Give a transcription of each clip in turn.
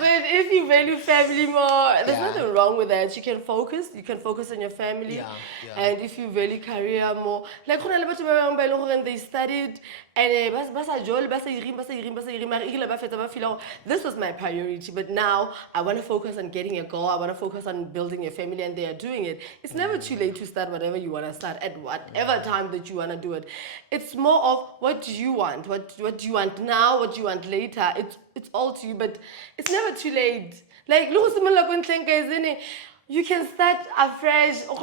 But if you value family more, there's Yeah. nothing wrong with that. You can focus. You can focus on your family. Yeah, yeah. And if you value career more, like when they studied and this was my priority. But now I want to focus on getting a goal. I want to focus on building a family, and they are doing it. It's never too late to start whatever you want to start at whatever time that you want to do it. It's more of what do you want? What do you want now? What do you want later? It's all to you, but it's never too late. Like look you can start afresh. You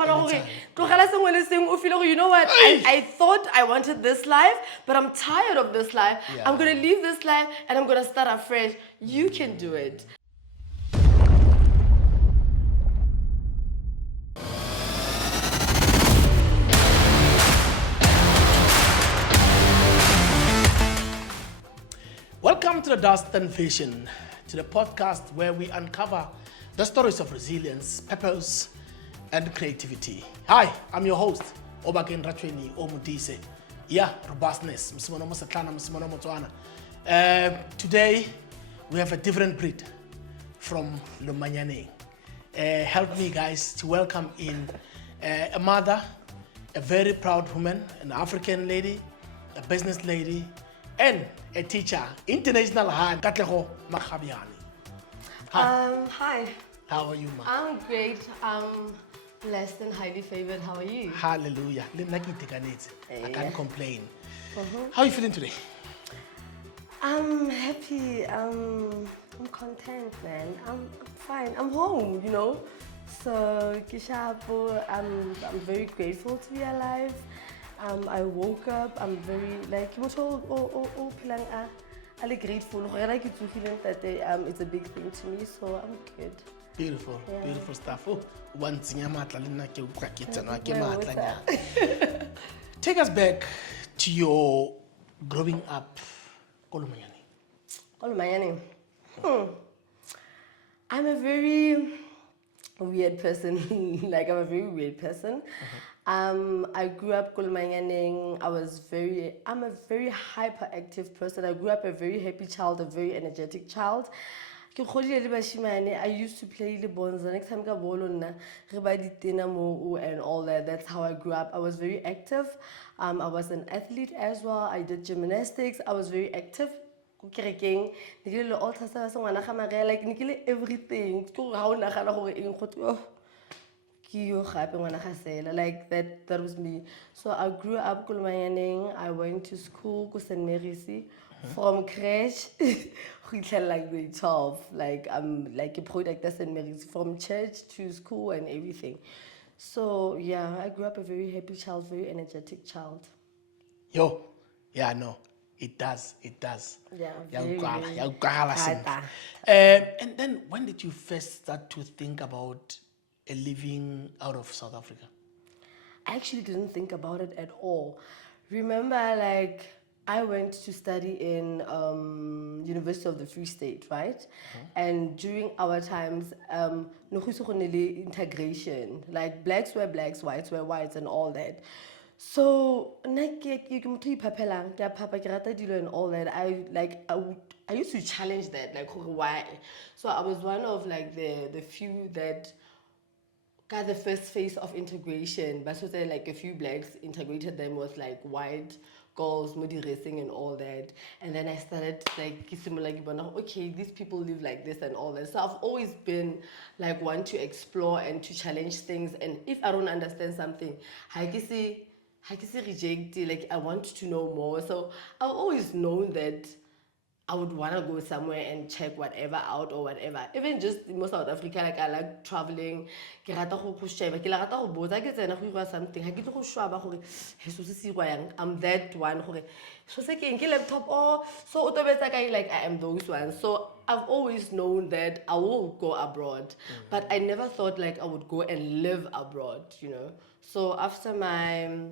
know what? I thought I wanted this life, but I'm tired of this life. Yeah. I'm gonna leave this life and I'm gonna start afresh. You can do it. Welcome to the Dust&Vision, to the podcast where we uncover the stories of resilience, purpose, and creativity. Hi, I'm your host, Obaken Ratweni Omudise. Yeah, Robustness. Today, we have a different breed from Lumanyaneng. Help me, guys, to welcome in a mother, a very proud woman, an African lady, a business lady, and a teacher, international hand, Katlego Makgabeane. Hi. How are you, ma? I'm great. I'm blessed and highly favored. How are you? Hallelujah. I can't complain. Mm-hmm. How are you feeling today? I'm happy. I'm content, man. I'm fine. I'm home, you know. So, Kishapo, I'm very grateful to be alive. I woke up. I'm very like I'm grateful. It's a big thing to me, so I'm good. Beautiful, Yeah. beautiful stuff. Oh, take us back to your growing up, Kolomanyane. I'm a very weird person. Like I'm a very weird person. I grew up Kulumanyaneng. I'm a very hyperactive person. I grew up a very happy child, a very energetic child. I used to play the bonza next time and all that. That's how I grew up. I was very active. I was an athlete as well. I did gymnastics. I was very active. Like everything. Like that was me. So I grew up Kulumanyaneng. I went to school St. Mary's from creche like grade 12. Like I'm like a product of St. Mary's from church to school and everything. So yeah, I grew up a very happy child, very energetic child. Yo, yeah, no, it does. Yeah, And then when did you first start to think about a living out of South Africa? I actually didn't think about it at all. Remember, like, I went to study in University of the Free State, right? And during our times, integration, like blacks were blacks, whites were whites, and all that. So, and all that. I used to challenge that, like why. So I was one of like the few that got the first phase of integration, but so like a few blacks integrated them with like white girls, moody racing and all that. And then I started like okay, these people live like this and all that. So I've always been like one to explore and to challenge things. And if I don't understand something, I reject it, like I want to know more. So I've always known that I would want to go somewhere and check whatever out or whatever. Even just in South Africa, like I like traveling. I'm that one. So laptop or so like I am those ones. So I've always known that I will go abroad, but I never thought like I would go and live abroad, you know. So after my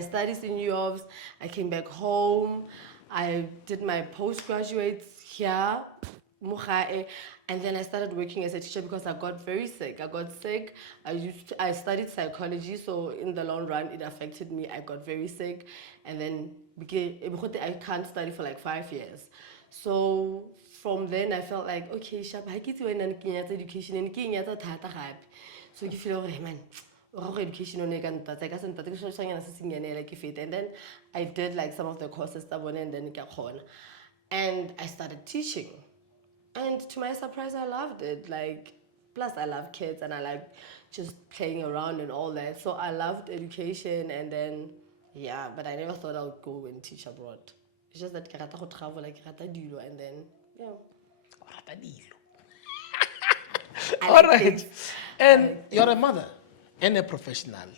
studies in New York, I came back home. I did my postgraduates here, and then I started working as a teacher because I got very sick. I studied psychology, so in the long run, it affected me. I got very sick, and then I can't study for like 5 years. So from then I felt like, okay, sharp, I get to education and so you feel, hey man, education on like and then I did like some of the courses that one and then and I started teaching. And to my surprise, I loved it. Like, plus I love kids and I like just playing around and all that. So I loved education and then, yeah, but I never thought I would go and teach abroad. It's just that I rata go travel, like I rata dilo, and then, yeah. I All like right. things. And you're a mother and a professional.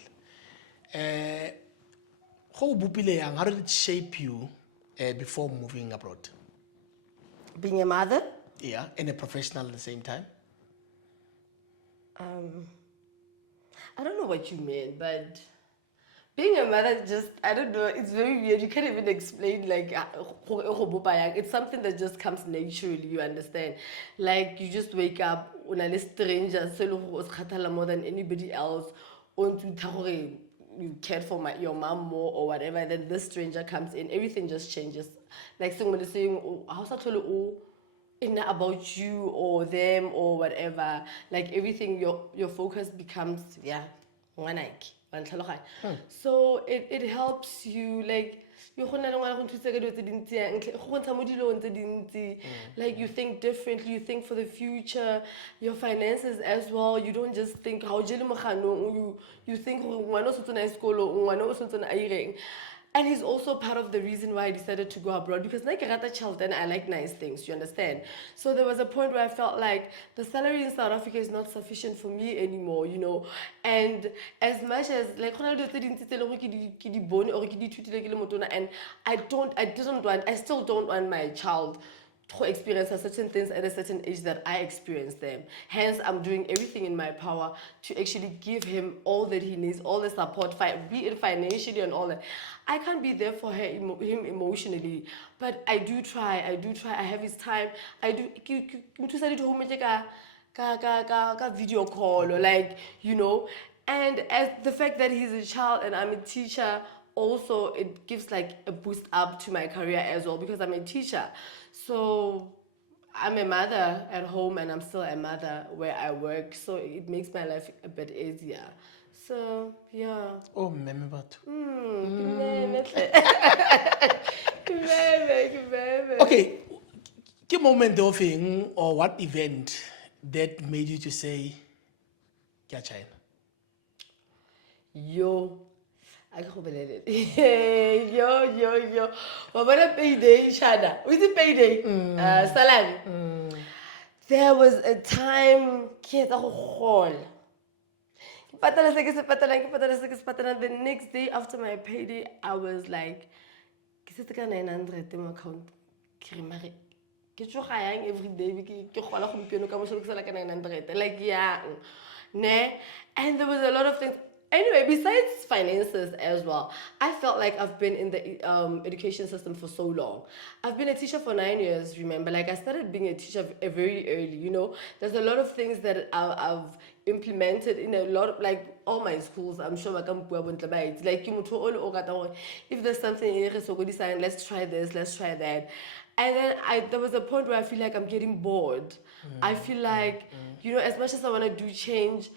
How did it shape you before moving abroad? Being a mother, Yeah, and a professional at the same time. I don't know what you mean, but being a mother just, I don't know, it's very weird. You can't even explain, like, it's something that just comes naturally, you understand? Like, you just wake up, on a stranger, more than anybody else, you cared for your mom more or whatever, and then this stranger comes in, everything just changes. Like someone is saying, oh, how's that about you or them or whatever, like everything, your focus becomes, yeah, one. So it helps you, like like you think differently, you think for the future, your finances as well. You don't just think how you think and he's also part of the reason why I decided to go abroad, because like a child and I like nice things, you understand? So there was a point where I felt like the salary in South Africa is not sufficient for me anymore, you know. And as much as like and I still don't want my child to experience certain things at a certain age that I experienced them. Hence, I'm doing everything in my power to actually give him all that he needs, all the support, be it financially and all that. I can't be there for him emotionally, but I do try. I have his time. I do. Video call or like, you know. And as the fact that he's a child and I'm a teacher, also it gives like a boost up to my career as well, because I'm a teacher. So I'm a mother at home and I'm still a mother where I work, so it makes my life a bit easier. So yeah. Oh, remember too. Okay, key moment of or what event that made you to say, "Kya China"? Yo, I can't believe it. Yo. What a payday, Shada. What's the payday? Salary. There was a time, kids are whole. The next day after my payday, I was like, "Kisa 900 in my account. Every day, like, yeah, ne?" And there was a lot of things. Anyway, besides finances as well, I felt like I've been in the education system for so long. I've been a teacher for 9 years, remember? Like, I started being a teacher very early, you know? There's a lot of things that I've implemented in a lot of, like, all my schools. I'm sure I can put it. Like, if there's something, let's try this, let's try that. And then there was a point where I feel like I'm getting bored. I feel like, you know, as much as I want to do change,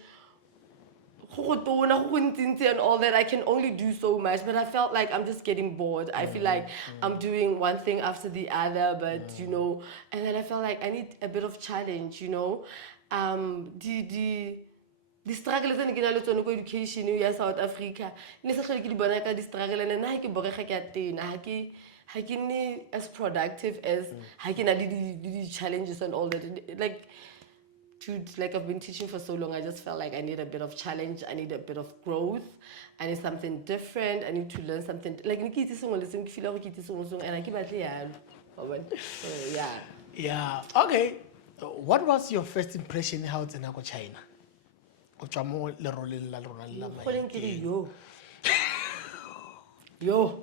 and all that, I can only do so much, but I felt like I'm just getting bored. I feel like I'm doing one thing after the other, but you know, and then I felt like I need a bit of challenge, you know. The struggle tse ne ke na le tsone ko education ya South Africa, ne sa tlhole ke di bona ka di struggle, and nna ha ke borega ke a tena, ha ke nne as productive as ha ke na le di challenges and all that. Like, dude, like I've been teaching for so long, I just felt like I need a bit of challenge, I need a bit of growth, I need something different, I need to learn something. Like, and I keep yeah. Yeah. Okay. What was your first impression how it's in China? Yo.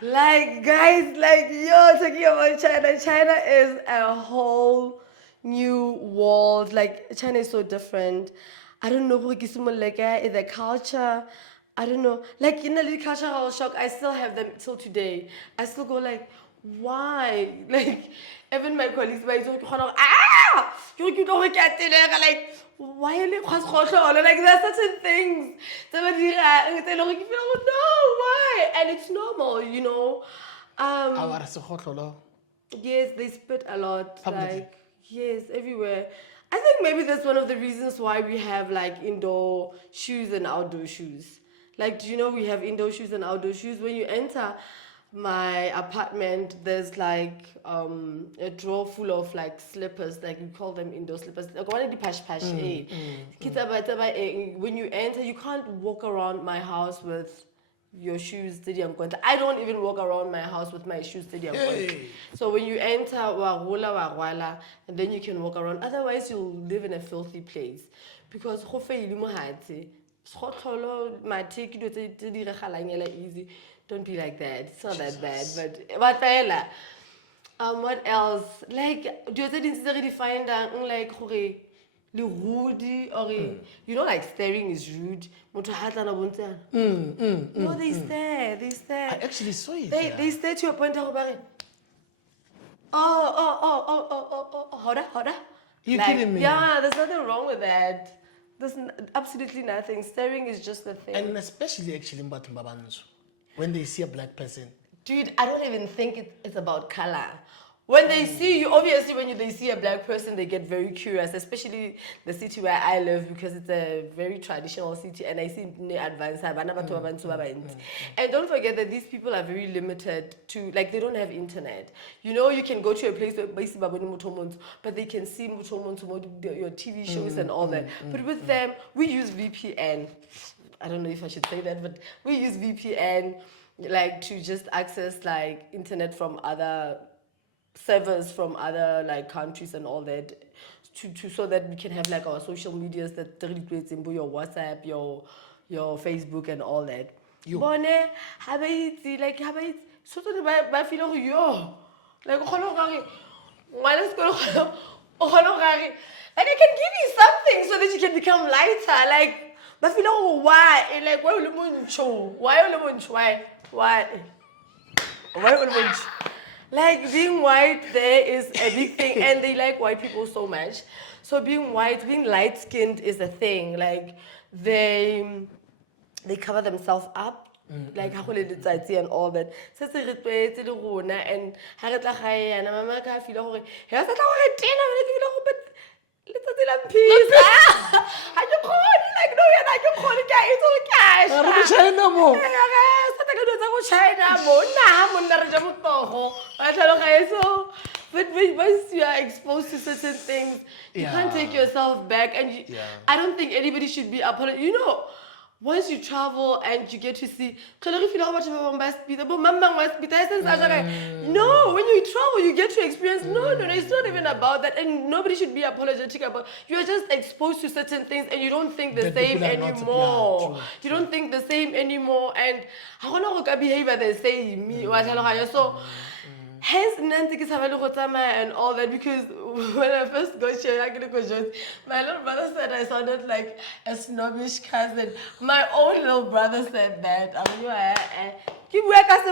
Like, guys, like, yo, talking about China. China is a whole new world. Like, China is so different. I don't know who like the culture. I don't know. Like, in a little cultural shock, I still have them till today. I still go like, why? Like, even my colleagues, like, why are you like, there's certain things. No, why? And it's normal, you know. Yes, they spit a lot. Publicly. Like, yes, everywhere. I think maybe that's one of the reasons why we have like indoor shoes and outdoor shoes. Like, do you know we have indoor shoes and outdoor shoes? When you enter my apartment, there's like a drawer full of like slippers, like we call them indoor slippers. Like one of the pash. When you enter, you can't walk around my house with your shoes. I don't even walk around my house with my shoes. Hey. So when you enter, and then you can walk around. Otherwise, you'll live in a filthy place because easy. Don't be like that. It's not that bad. But what else? Like, do you think find like rude or you know, like staring is rude. No, they stare. I actually saw it. They stare to a point of hold on. You kidding me? Yeah, there's nothing wrong with that. There's absolutely nothing. Staring is just the thing. And especially actually when they see a black person. Dude, I don't even think it's about color. When they see you, obviously when they see a black person, they get very curious, especially the city where I live, because it's a very traditional city, and I see advanced. And don't forget that these people are very limited to, like, they don't have internet. You know, you can go to a place where but they can see your TV shows and all that. But with them, we use VPN. I don't know if I should say that, but we use VPN, like, to just access like internet from other servers from other like countries and all that, to so that we can have like our social medias that creates in your WhatsApp, your Facebook and all that. Bone, like so I feel like like I can give you something so that you can become lighter. Like, I feel like why? Like, why? Like, being white there is a big thing, and they like white people so much. So being white, being light-skinned is a thing. Like, they cover themselves up, like and all that. So and but once you are exposed to certain things, you can't take yourself back, and I don't think anybody should be apologizing. You know, once you travel and you get to see, no, when you travel, you get to experience. No, it's not even about that, and nobody should be apologetic about. You're just exposed to certain things, and you don't think the same anymore. You don't think the same anymore, and I don't know how behavior the same. So. Hence, and all that, because when I first got here, my little brother said I sounded like a snobbish cousin. My own little brother said that. Because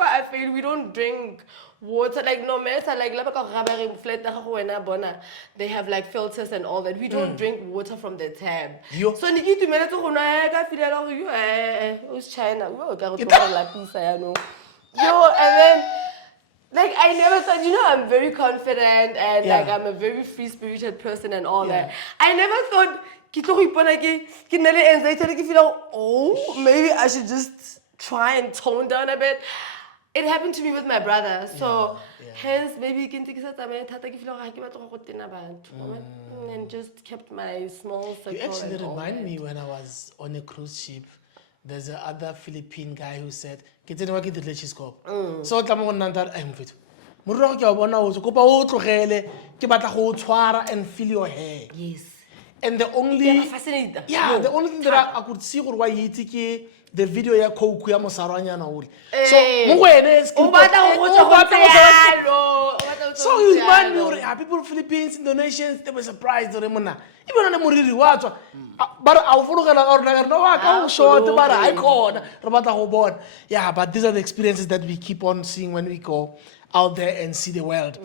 I feel we don't drink water, like no matter, like they have like filters and all that. We don't drink water from the tap. So China. And then like I never thought, you know, I'm very confident and like I'm a very free-spirited person and all that. I never thought oh, maybe I should just try and tone down a bit. It happened to me with my brother, so hence maybe you can take and just kept my small circle. You actually remind me when I was on a cruise ship. There's another Philippine guy who said, so and feel your hair. Yes. And the only the only thing that I could see why he the video ya Coke ya Mosaranya na uri. So So you remind me, people Philippines, Indonesians, they were surprised. Even on the Muriri watch, but I'll follow no short, but I called. Yeah, but these are the experiences that we keep on seeing when we go out there and see the world.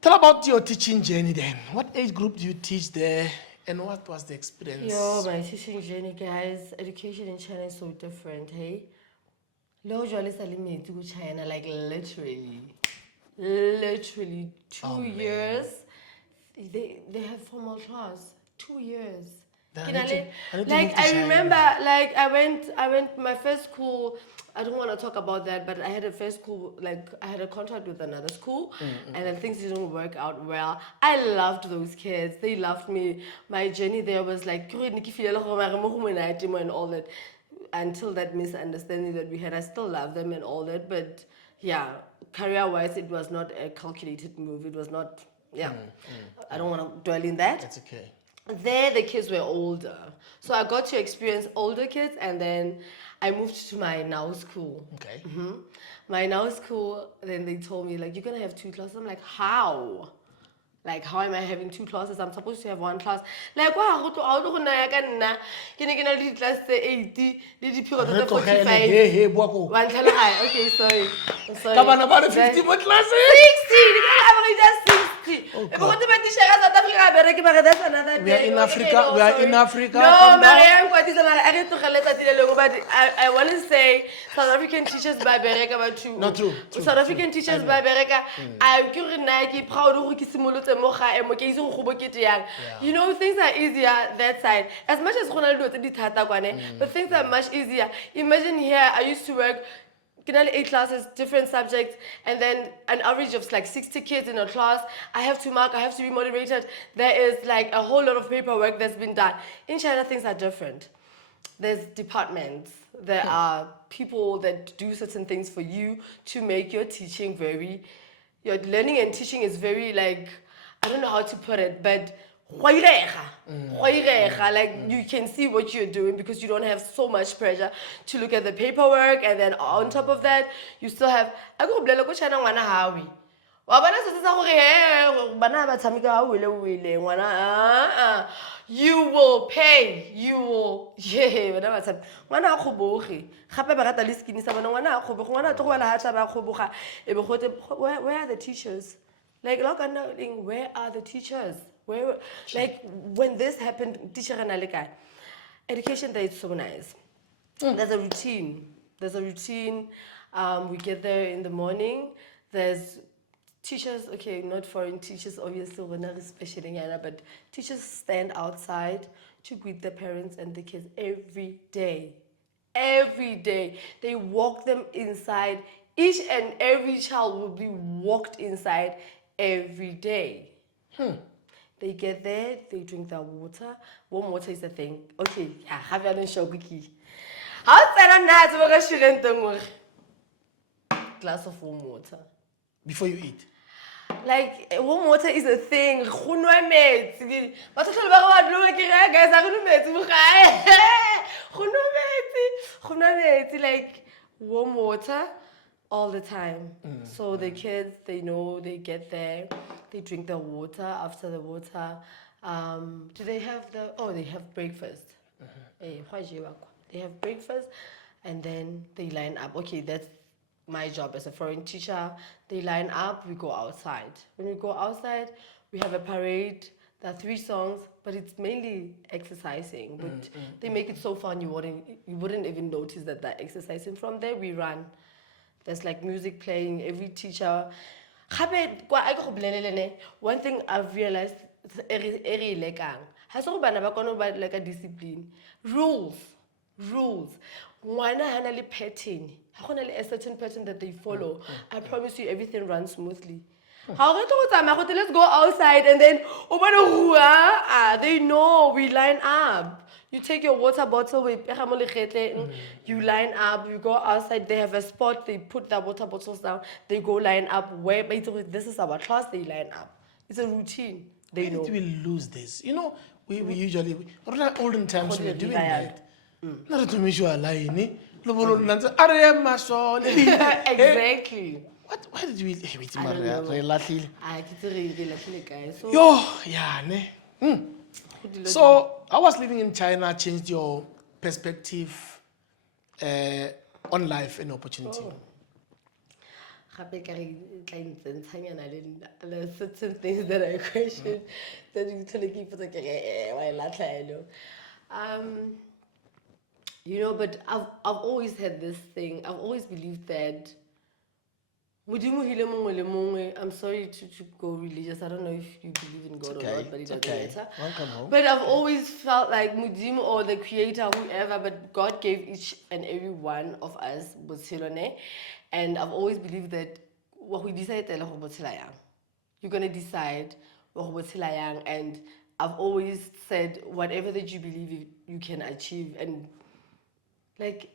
Tell about your teaching journey then. What age group do you teach there, and what was the experience? My teaching journey, guys. Education in China is so different, hey? China, like literally 2 years. They have formal class. 2 years. I remember, like I went my first school. I don't want to talk about that, but I had a first school, like I had a contract with another school, and then things didn't work out well. I loved those kids. They loved me. My journey there was like and all that. Until that misunderstanding that we had, I still love them and all that. But yeah, career-wise, it was not a calculated move. It was not. Yeah, I don't want to dwell in that. That's okay. There, the kids were older, so I got to experience older kids, and then I moved to my now school. Okay. My now school, then they told me, like, you're going to have 2 classes. I'm like, how? Like, how am I having 2 classes? I'm supposed to have 1 class. Like, wow, class 80, 45. Okay, sorry. I'm sorry. Come on, about 50 more classes. 60. Okay. That's another day. We are in Africa. We are in Africa. No, I want to say South African teachers by Bereka about two. Not true. South African teachers by Bereka. I'm proud of you know, things are easier that side. As much as Ronaldo, but things are much easier. Imagine here, I used to work 8 classes, different subjects, and then an average of like 60 kids in a class. I have to mark, I have to be motivated. There is like a whole lot of paperwork that's been done. In China, things are different. There's departments. There are people that do certain things for you to make your teaching your learning and teaching is very like, I don't know how to put it, but like you can see what you're doing because you don't have so much pressure to look at the paperwork, and then on top of that you still have you will pay, you will where are the teachers? Like, where are the teachers? Where, like, when this happened, teacher education there is so nice. There's a routine. We get there in the morning. There's teachers, okay, not foreign teachers, obviously, we're not especially, but teachers stand outside to greet the parents and the kids every day. Every day. They walk them inside. Each and every child will be walked inside every day. They get there, they drink their water. Warm water is a thing. Okay, have you show cookie? Glass of warm water. Before you eat? Like, warm water is a thing. Like, warm water all the time. So the kids, they know, they get there, they drink the water. After the water, do they have they have breakfast. They have breakfast, and then they line up. Okay, that's my job as a foreign teacher. They line up, we go outside. When we go outside, we have a parade. There are 3 songs, but it's mainly exercising. But they make it so fun you wouldn't even notice that they're exercising. From there we run. There's like music playing, every teacher. One thing I've realized is like a discipline. Rules. A certain pattern that they follow. I promise you everything runs smoothly. Let's go outside, and then they know we line up. You take your water bottle, you line up, you go outside, they have a spot, they put their water bottles down, they go line up. Where this is our class, they line up. It's a routine. They know. Why did we lose this? You know, we usually, olden times we were doing that. Not to make sure Exactly. Why did we wait? I don't know. Re lahlile. I get guys. So, Yo, yeah, ne. So, how was living in China changed your perspective on life and opportunity? There's certain things that I question that you tell people like, why not? You know, but I've always had this thing. I've always believed that. I'm sorry to go religious. I don't know if you believe in God or not, but it doesn't matter. Welcome home. But I've always felt like Mudim or the creator, whoever, but God gave each and every one of us Botsilone. And I've always believed that what we decide, you're going to decide what and I've always said, whatever that you believe you can achieve. And like,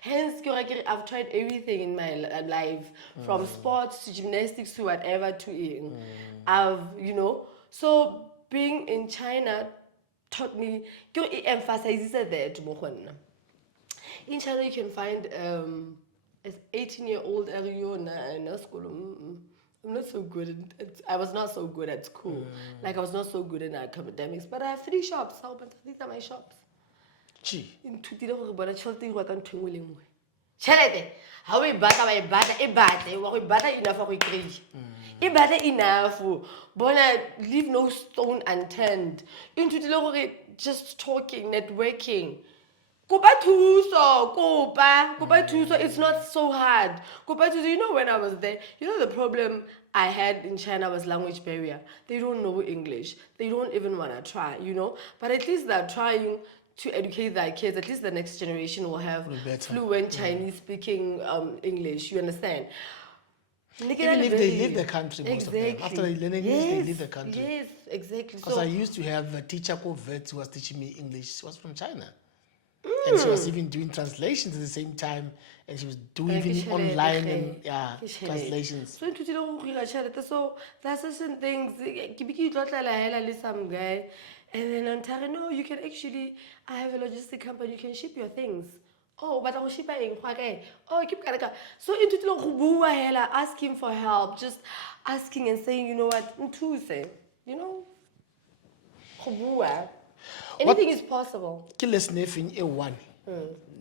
hence, I've tried everything in my life, from sports to gymnastics to whatever to I've, you know, so being in China taught me, it emphasizes that. In China, you can find an 18-year-old in school. I'm not so good I was not so good at school. Like, I was not so good in academics, but I have 3 shops. These are my shops. In tuti le go bona tšhelete go ka ntho engwe le engwe tšhelete ha o e batla ba e batla e batle wa go e batla enough go ikry e batla enough bona leave no stone unturned in tuti le gore just talking, networking, kopa thuso, it's not so hard. Kopa thuso, you know, when I was there, you know, the problem I had in China was language barrier. They don't know English, they don't even want to try, you know, but at least they're trying to educate their kids. At least the next generation will have fluent Chinese speaking English, you understand? Even if they leave the country, most of them, after they learn English, they leave the country. Yes, exactly. Because I used to have a teacher called Vert who was teaching me English. She was from China. And she was even doing translations at the same time. And she was doing even online and translations. So there's certain things. Some guy, and then on Tara, no, you can actually, I have a logistic company, you can ship your things. Oh, but I'll ship it. Oh, keep going. So into the asking for help, just asking and saying, you know what, you know, anything is possible.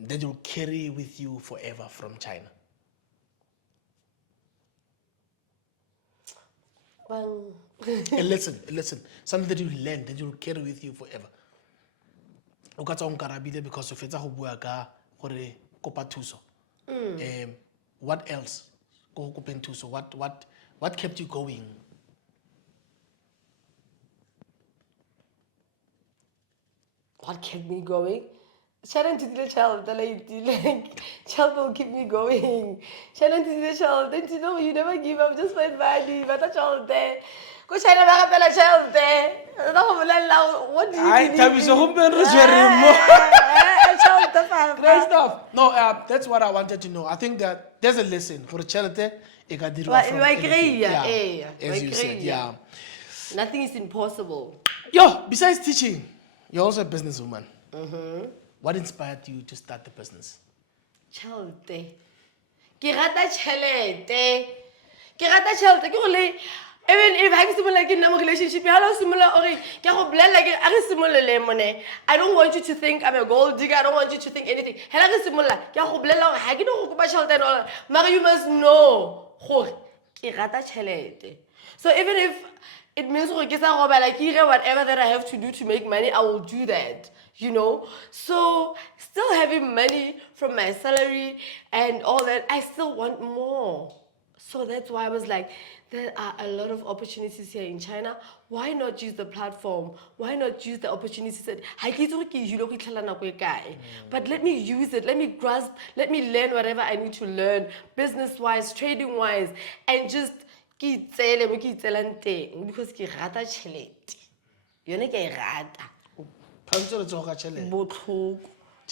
That will carry with you forever from China. A lesson, something that you learn that you will carry with you forever. Because of what else? What kept you going? What kept me going? Sharon to the child, the lady, child will keep me going. Sharon to the child, don't you know, you never give up, just find money, but a child there. Go China, a child there. What do you Great stuff. No, that's what I wanted to know. I think that there's a lesson for a child. As you said, yeah. Nothing is impossible. Yo, besides teaching, you're also a businesswoman. What inspired you to start the business? Even if I similar like in a relationship, I don't want you to think I'm a gold digger. I don't want you to think anything. You must know. So even if it means whatever that I have to do to make money, I will do that. You know, so still having money from my salary and all that, I still want more. So that's why I was like, there are a lot of opportunities here in China. Why not use the platform? Why not use the opportunities that but let me use it, let me grasp, let me learn whatever I need to learn, business-wise, trading-wise, and just because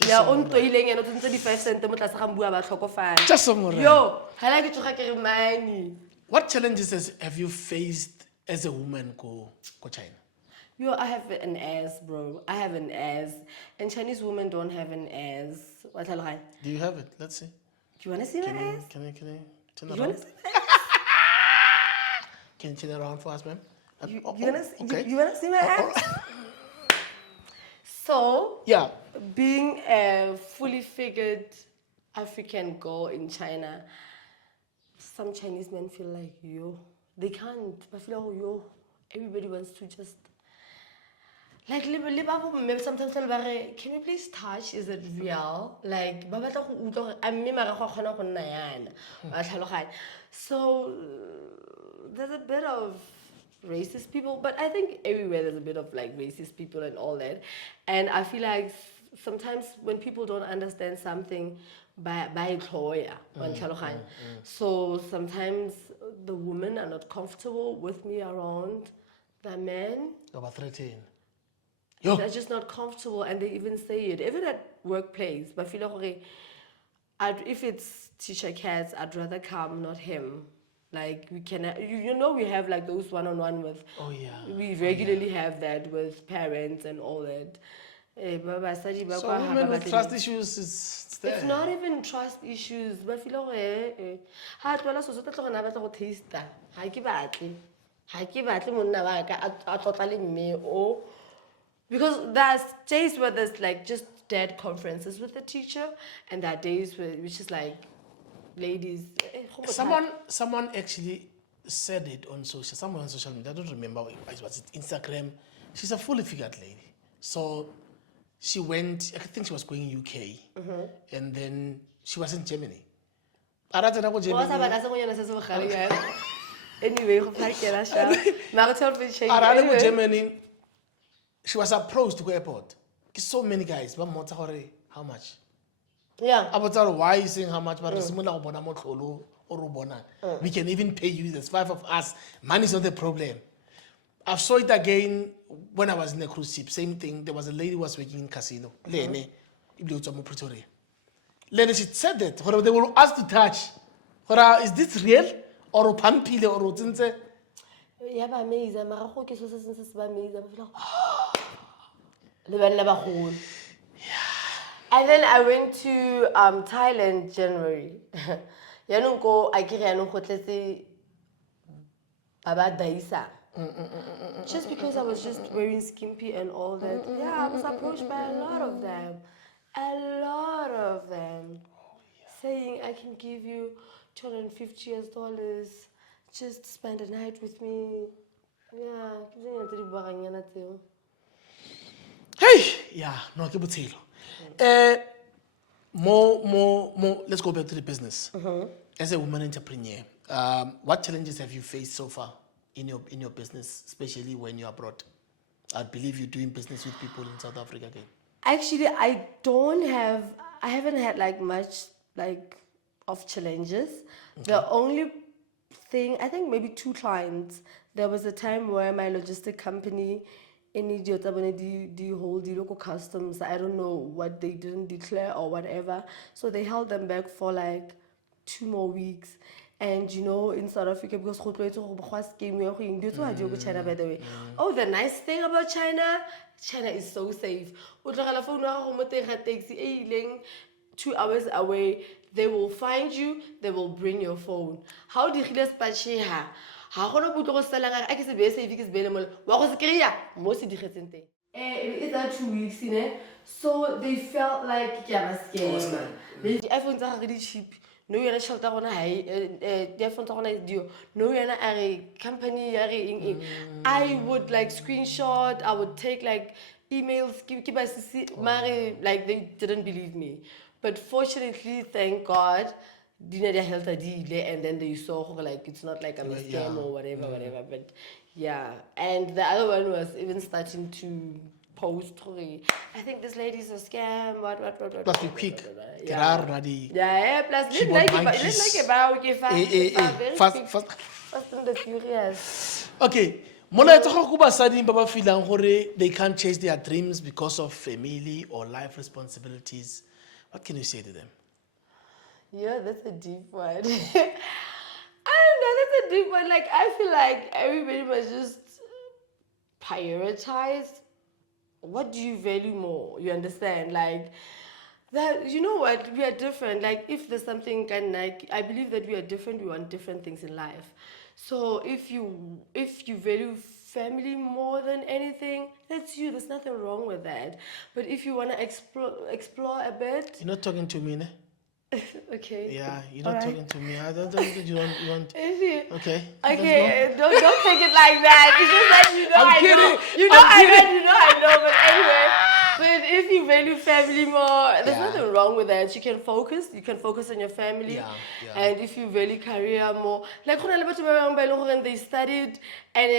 yeah, on to ileng eno tse 5 cents mo tlase ga mbua ba tlhokofala. Yo, ha la ke tsoga ke re money. What challenges have you faced as a woman go China? Yo, I have an ass, bro. I have an ass. And Chinese women don't have an ass. What do Do you have it? Let's see. you want to see my ass? Can you turn You around? want to see my ass? Can you turn around for us, ma'am? You Oh, wanna okay. you wanna see my all ass? right. So, Yeah. being a fully figured African girl in China, some Chinese men feel like, yo, they can't. I feel like, yo, everybody wants to just. Like, maybe sometimes tell bare, can you please touch? Is it real? Like, ba batla go utlwa gore a mme mara go kgona go nna yana. Wa tlhaloganya. So, there's a bit of racist people, but I think everywhere there's a bit of like racist people and all that. And I feel like sometimes when people don't understand something, by employer, so sometimes the women are not comfortable with me around the men. About 13. Yo. They're just not comfortable, and they even say it. Even at workplace, but feel like if it's teacher cats, I'd rather come, not him. Like we can, you know, we have like those one-on-one with. Oh yeah. We regularly have that with parents and all that. So women with trust issues, it's there. It's not even trust issues. But feel like ha tlola so tla tlogana batla go taster. Ha ke batle. Ha ke batle monna ba ka a tlotla le mme o. Because there's days where there's like just dead conferences with the teacher, and there are days where which is like, ladies. Someone actually said it on someone on social media. I don't remember what it was. Instagram. She's a fully figured lady. So she went. I think she was going UK, and then she was in Germany. Anyway, Germany. She was approached to the airport. So many guys, but how much? Yeah. About why you saying how much? We can even pay you. There's 5 of us. Money is not the problem. I saw it again when I was in a cruise ship. Same thing. There was a lady who was working in casino. Lene, Lene, she said that. They will ask to touch. Is this real? Or pampile or tinse? Yeah, but amazing. And then I went to Thailand January. Just because I was just wearing skimpy and all that. Yeah, I was approached by a lot of them. A lot of them. Saying I can give you $250 just spend a night with me. Yeah, hey, yeah, no, keep it more. Let's go back to the business. As a woman entrepreneur, what challenges have you faced so far in your business, especially when you're abroad? I believe you're doing business with people in South Africa again. Actually, I haven't had like much like of challenges. Okay. The only thing, I think maybe 2 clients. There was a time where my logistic company in the whole local customs, I don't know what they didn't declare or whatever. So they held them back for like 2 more weeks. And you know, in South Africa, because China, by the way. Oh, the nice thing about China is so safe. 2 hours away, they will find you, they will bring your phone. How do you it's that 2 weeks, you know? So they felt like the iPhones are really cheap. No, you're not shelter on high. The iPhones are on deal. No, you're not a company. I would like screenshot. I would take like emails. Like they didn't believe me. But fortunately, thank God, and then they saw like it's not like I'm a scam or whatever. But yeah, and the other one was even starting to post. I think this lady is a scam. What? Plus be quick. Yeah. Plus fast and the furious. Okay. They can't chase their dreams because of family or life responsibilities. What can you say to them? Yeah, that's a deep one. I don't know, that's a deep one. Like, I feel like everybody must just prioritize, what do you value more? You understand? Like, that, you know what, we are different. Like, if there's something kind of like, I believe that we are different, we want different things in life. So if you value family more than anything, that's you. There's nothing wrong with that. But if you want to explore a bit, You're not talking to me, ne? okay. Yeah, you're not Alright. talking to me. I don't think you want. Is it? Okay. Okay, don't take it like that. It's just that you know I'm I kidding. know. You know I'm I kidding. know, you know I know, but anyway. But if you value family more, there's Yeah. nothing wrong with that. You can focus on your family. Yeah, yeah. And if you value career more, like when they studied and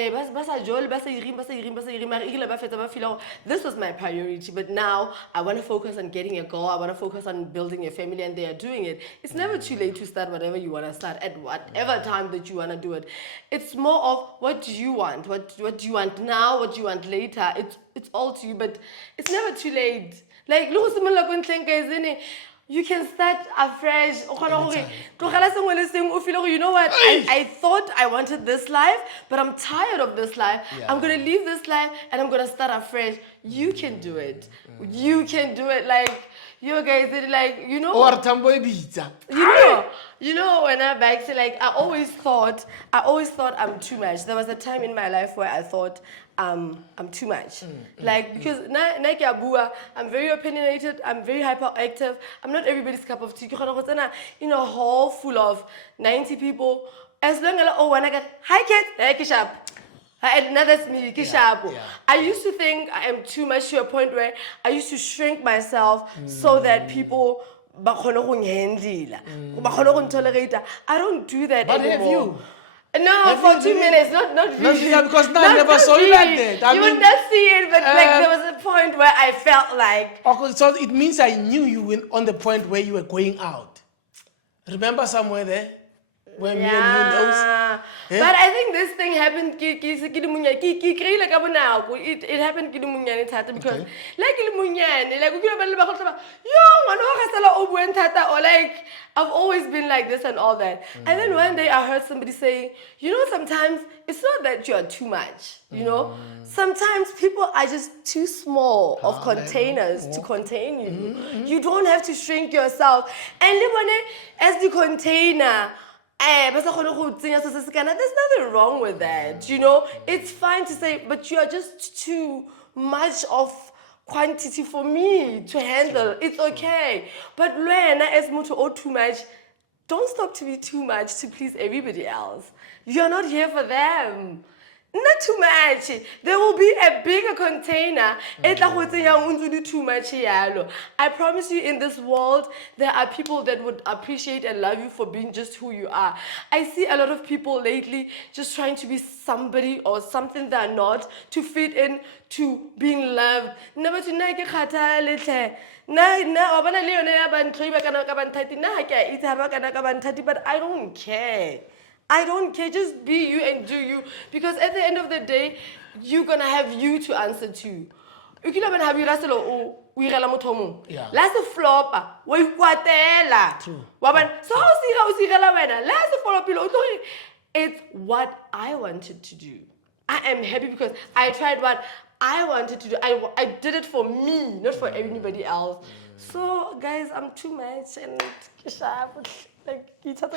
this was my priority. But now I want to focus on getting a goal. I want to focus on building a family, and they are doing it. It's never too late to start whatever you want to start at whatever time that you want to do it. It's more of what do you want? What do you want now? What do you want later? It's all to you, but it's never too late. Like, you can start afresh. You know what? I thought I wanted this life, but I'm tired of this life. Yeah. I'm going to leave this life and I'm going to start afresh. You can do it. You can do it. Like, you guys did it, like, you know. Or tamboy pizza. You know, when I back to, like, I always thought I'm too much. There was a time in my life where I thought I'm too much. Like, because I'm very opinionated, I'm very hyperactive. I'm not everybody's cup of tea. In a hall full of 90 people, as long as when I get hi kids, that's me. Yeah. I used to think I am too much to a point where I used to shrink myself so that people I don't do that But anymore. have you? No, Have for you 2 really? minutes, not really. Yeah, because now I Not never saw you like really. that. I You mean, would not see it, but like there was a point where I felt like, Okay, so it means I knew you on the point where you were going out. Remember somewhere there? Where me and you knows? yeah. Eh? But I think this thing happened. It happened because like or like I've always been like this and all that. And then one day I heard somebody saying, you know, sometimes it's not that you are too much. You know, sometimes people are just too small of containers to contain you. You don't have to shrink yourself. And as the container. There's nothing wrong with that, you know. It's fine to say, but you are just too much of quantity for me to handle. It's okay. But when as much or too much, don't stop to be too much to please everybody else. You're not here for them. Not too much. There will be a bigger container. Too much. I promise you, in this world, there are people that would appreciate and love you for being just who you are. I see a lot of people lately just trying to be somebody or something they're not to fit in to being loved. But I don't care. I don't care, just be you and do you. Because at the end of the day, you're gonna have you to answer to. Yeah. Last flop, we kwatela. True. So how it's what I wanted to do. I am happy because I tried what I wanted to do. I did it for me, not for anybody else. So guys, I'm too much and like it's too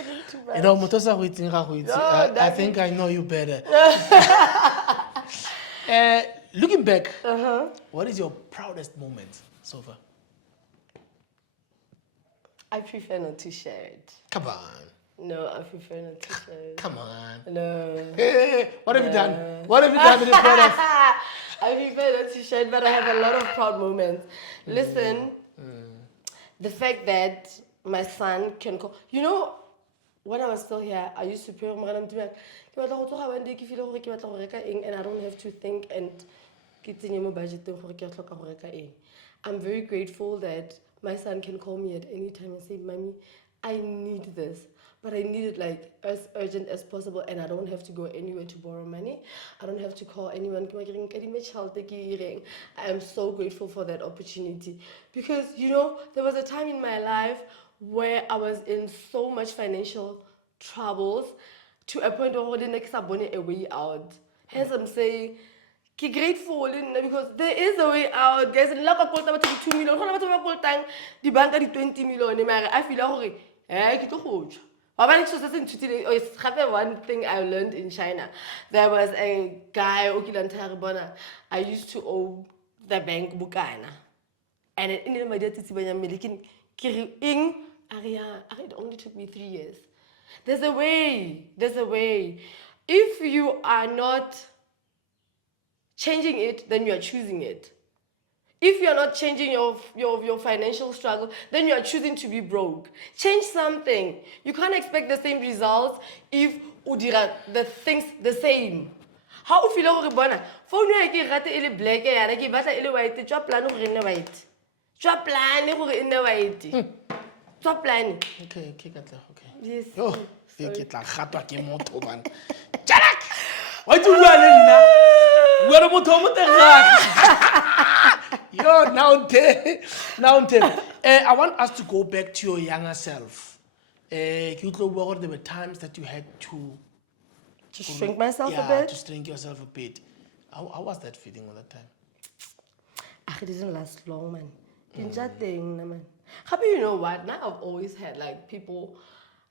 much. You know, I think I know you better. Looking back, what is your proudest moment so far? I prefer not to share it. Come on. No, I prefer not to share it. Come on. No. Hey, what have you done? What have you done with the proud of? I prefer not to share it, but I have a lot of proud moments. Listen, the fact that my son can call, you know, when I was still here, I used to pray and I don't have to think and I'm very grateful that my son can call me at any time and say, Mommy, I need this. But I need it like as urgent as possible, and I don't have to go anywhere to borrow money. I don't have to call anyone. I am so grateful for that opportunity. Because, you know, there was a time in my life where I was in so much financial troubles to a point where I didn't a way out. Hence, I'm saying, Ke grateful because there is a way out, guys. And like I called about 2 million, how about call time the bank at 20 million. I feel like ke tlo go tswa. Ba bana so se nthuthile it's one thing I learned in China. There was a guy I used to owe the bank bukana. And in the my dad it only took me 3 years. There's a way. If you are not changing it, then you are choosing it. If you're not changing your financial struggle, then you are choosing to be broke. Change something. You can't expect the same results if udira the things the same. How you feel over bona? Phone you ke rate ile black ya ke batla ile white. Tswa plan go rene white. Tswa plan go rene white. Tswa plan. Okay, Katlego, okay. Yes. Yo, ke tla gatwa ke motho man. Jarak! Why do you na? We are motho mo teng. Yo, now ten. I want us to go back to your younger self. There were times that you had to shrink myself a bit. To shrink yourself a bit. How was that feeling all that time? It didn't last long, man. Man. You know what? Now I've always had like people,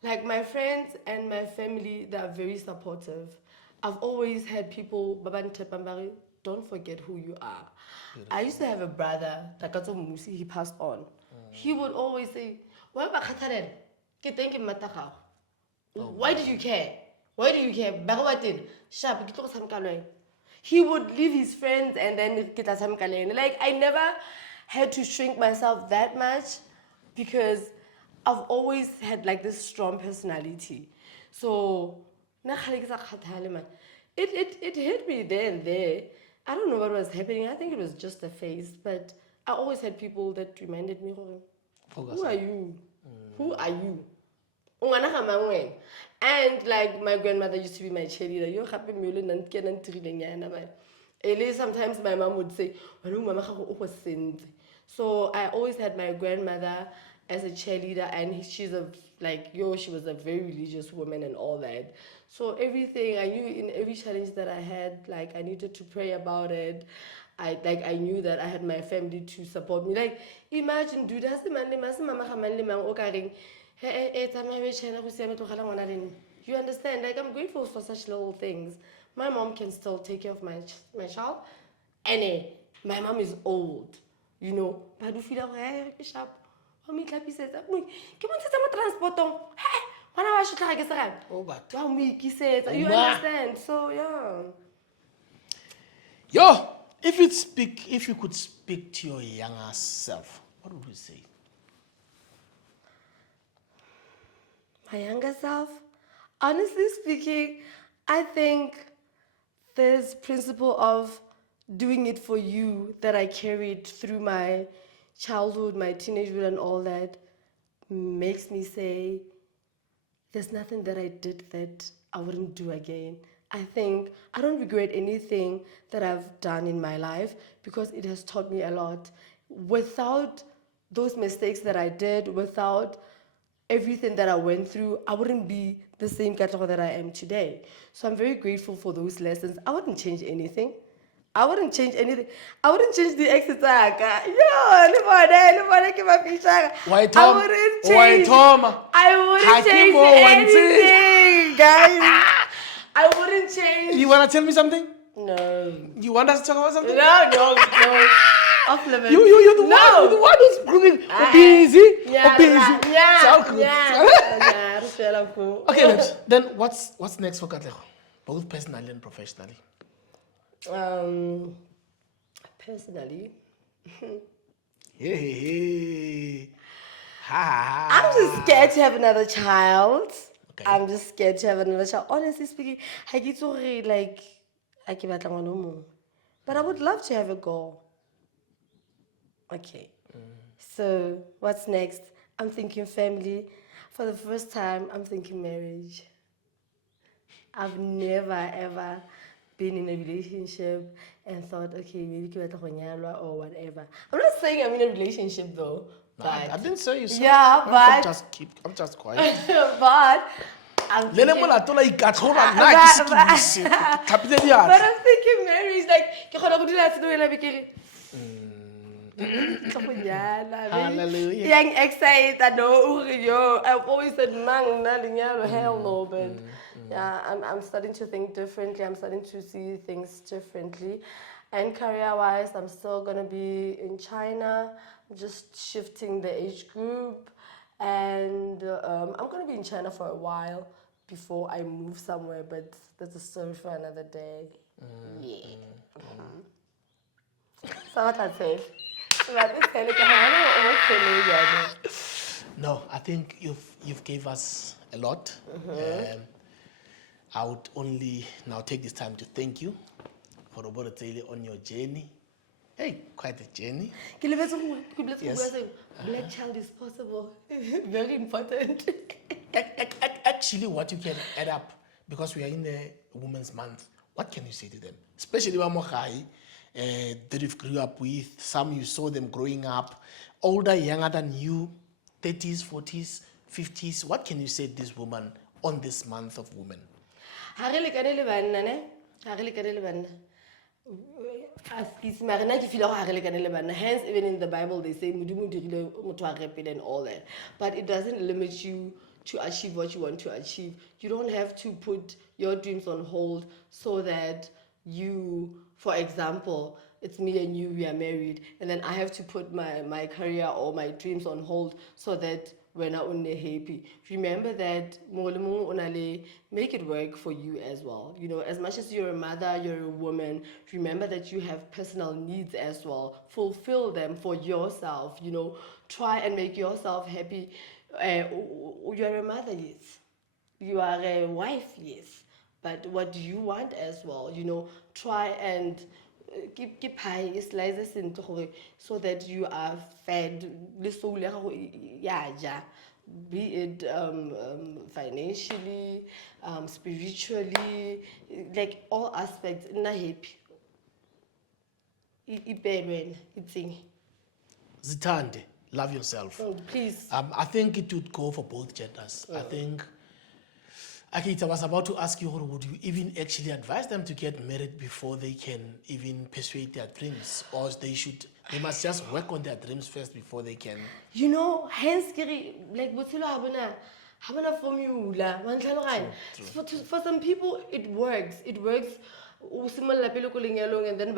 like my friends and my family that are very supportive. I've always had people, don't forget who you are. Beautiful. I used to have a brother, Takato Musi, he passed on. He would always say, why did you care? Why do you care? He would leave his friends and then like I never had to shrink myself that much because I've always had like this strong personality. So it hit me there and there. I don't know what was happening. I think it was just a phase, but I always had people that reminded me, who are you? Who are you? And like my grandmother used to be my cheerleader. Sometimes my mom would say, so I always had my grandmother as a cheerleader, and she was a very religious woman and all that. So everything I knew, in every challenge that I had, like I needed to pray about it. I knew that I had my family to support me. Like imagine, dude, you understand? Like I'm grateful for such little things. My mom can still take care of my child, and my mom is old, you know. But I do feel like sharp. Oh, but you understand? So yeah. Yo, if you could speak to your younger self, what would you say? My younger self? Honestly speaking, I think this principle of doing it for you that I carried through my childhood, my teenagehood and all that makes me say there's nothing that I did that I wouldn't do again. I think I don't regret anything that I've done in my life because it has taught me a lot. Without those mistakes that I did, without everything that I went through, I wouldn't be the same Katlego that I am today. So I'm very grateful for those lessons. I wouldn't change anything. I wouldn't change anything. I wouldn't change the exit. I wouldn't change anything, guys. I wouldn't change. You want to tell me something? No. You want us to talk about something? No. Off limits. You're the one who's proving busy. Okay, then what's next for Katlego? Both personally and professionally. Personally, I'm just scared to have another child. Okay. I'm just scared to have another child. Honestly speaking, I get so like I keep at but I would love to have a girl. Okay. So what's next? I'm thinking family. For the first time, I'm thinking marriage. I've never ever been in a relationship and thought, okay, maybe or whatever. I'm not saying I'm in a relationship though. No, I didn't say you said. Yeah, but I'm just quiet. But I'm Le le thinking- molato la ikatlhola nna But- ke se ke buse, tlhapile But diatla. I'm thinking marriage, like, ke kgona go dula setso wena be ke re, tlo go nyala, Hallelujah. young excited, I know, yo, I've always said, man, hell no, but yeah, I'm starting to think differently. I'm starting to see things differently. And career-wise, I'm still going to be in China, just shifting the age group. And I'm going to be in China for a while before I move somewhere, but that's a story for another day. Yeah. So what I say? No, I think you've gave us a lot. I would only now take this time to thank you for Robustness on your journey. Hey, quite a journey. Yes. Black child is possible. Very important. Actually, what you can add up, because we are in the Women's Month, what can you say to them? Especially Wamokai, that you've grew up with, some you saw them growing up, older, younger than you, 30s, 40s, 50s. What can you say to this woman on this month of women? Hence, even in the Bible, they say and all that. But it doesn't limit you to achieve what you want to achieve. You don't have to put your dreams on hold so that you, for example, it's me and you, we are married, and then I have to put my career or my dreams on hold so that we're not only happy. Remember that make it work for you as well. You know, as much as you're a mother, you're a woman, remember that you have personal needs as well. Fulfill them for yourself, you know, try and make yourself happy. You're a mother, yes. You are a wife, yes. But what do you want as well? You know, try and keep high, slices into so that you are fed. Be it financially, spiritually, like all aspects. Na happy. Zitande, love yourself. Oh, please. I think it would go for both genders. I think, Akita, I was about to ask you, would you even actually advise them to get married before they can even pursue their dreams? Or they must just work on their dreams first before they can? You know, hence, like, habana formula. For some people, it works. It works. And then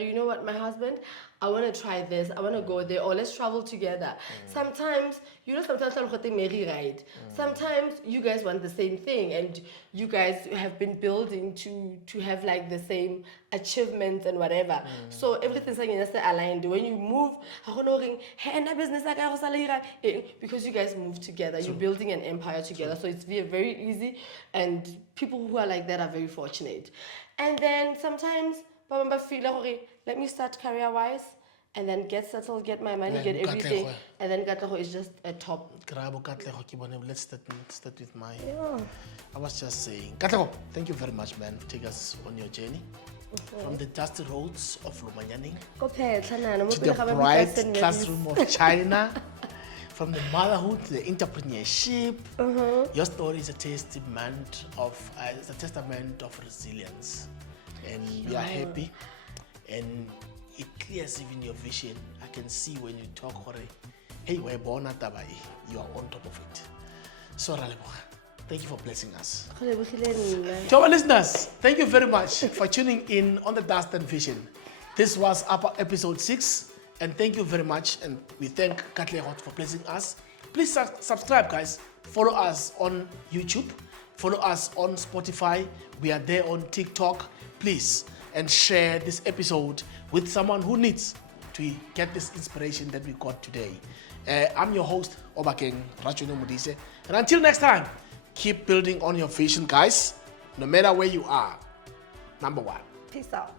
you know what, my husband, I want to try this, I want to go there, or let's travel together. Sometimes, you know, sometimes right? Sometimes you guys want the same thing, and you guys have been building to have like the same achievements and whatever. So everything's like aligned. When you move, because you guys move together, you're building an empire together. So it's very easy, and people who are like that are very fortunate. And then sometimes, let me start career-wise, and then get settled, get my money, get everything, and then Katlego is just a top. Let's start with my... I was just saying, Katlego, thank you very much, man, for taking us on your journey. From the dusty roads of Lomanyaning to the bright classroom of China, from the motherhood to the entrepreneurship. Your story is a testament of resilience, and we are happy, and it clears even your vision. I can see when you talk, hey, we're born at Tabai, you are on top of it. So thank you for blessing us. To our listeners, thank you very much for tuning in on the Dust&Vision. This was episode 6, and thank you very much, and we thank Katlego for blessing us. Please subscribe, guys. Follow us on YouTube. Follow us on Spotify. We are there on TikTok. Please, and share this episode with someone who needs to get this inspiration that we got today. I'm your host, Obakeng Rachuno Modise. And until next time, keep building on your vision, guys. No matter where you are. Number 1. Peace out.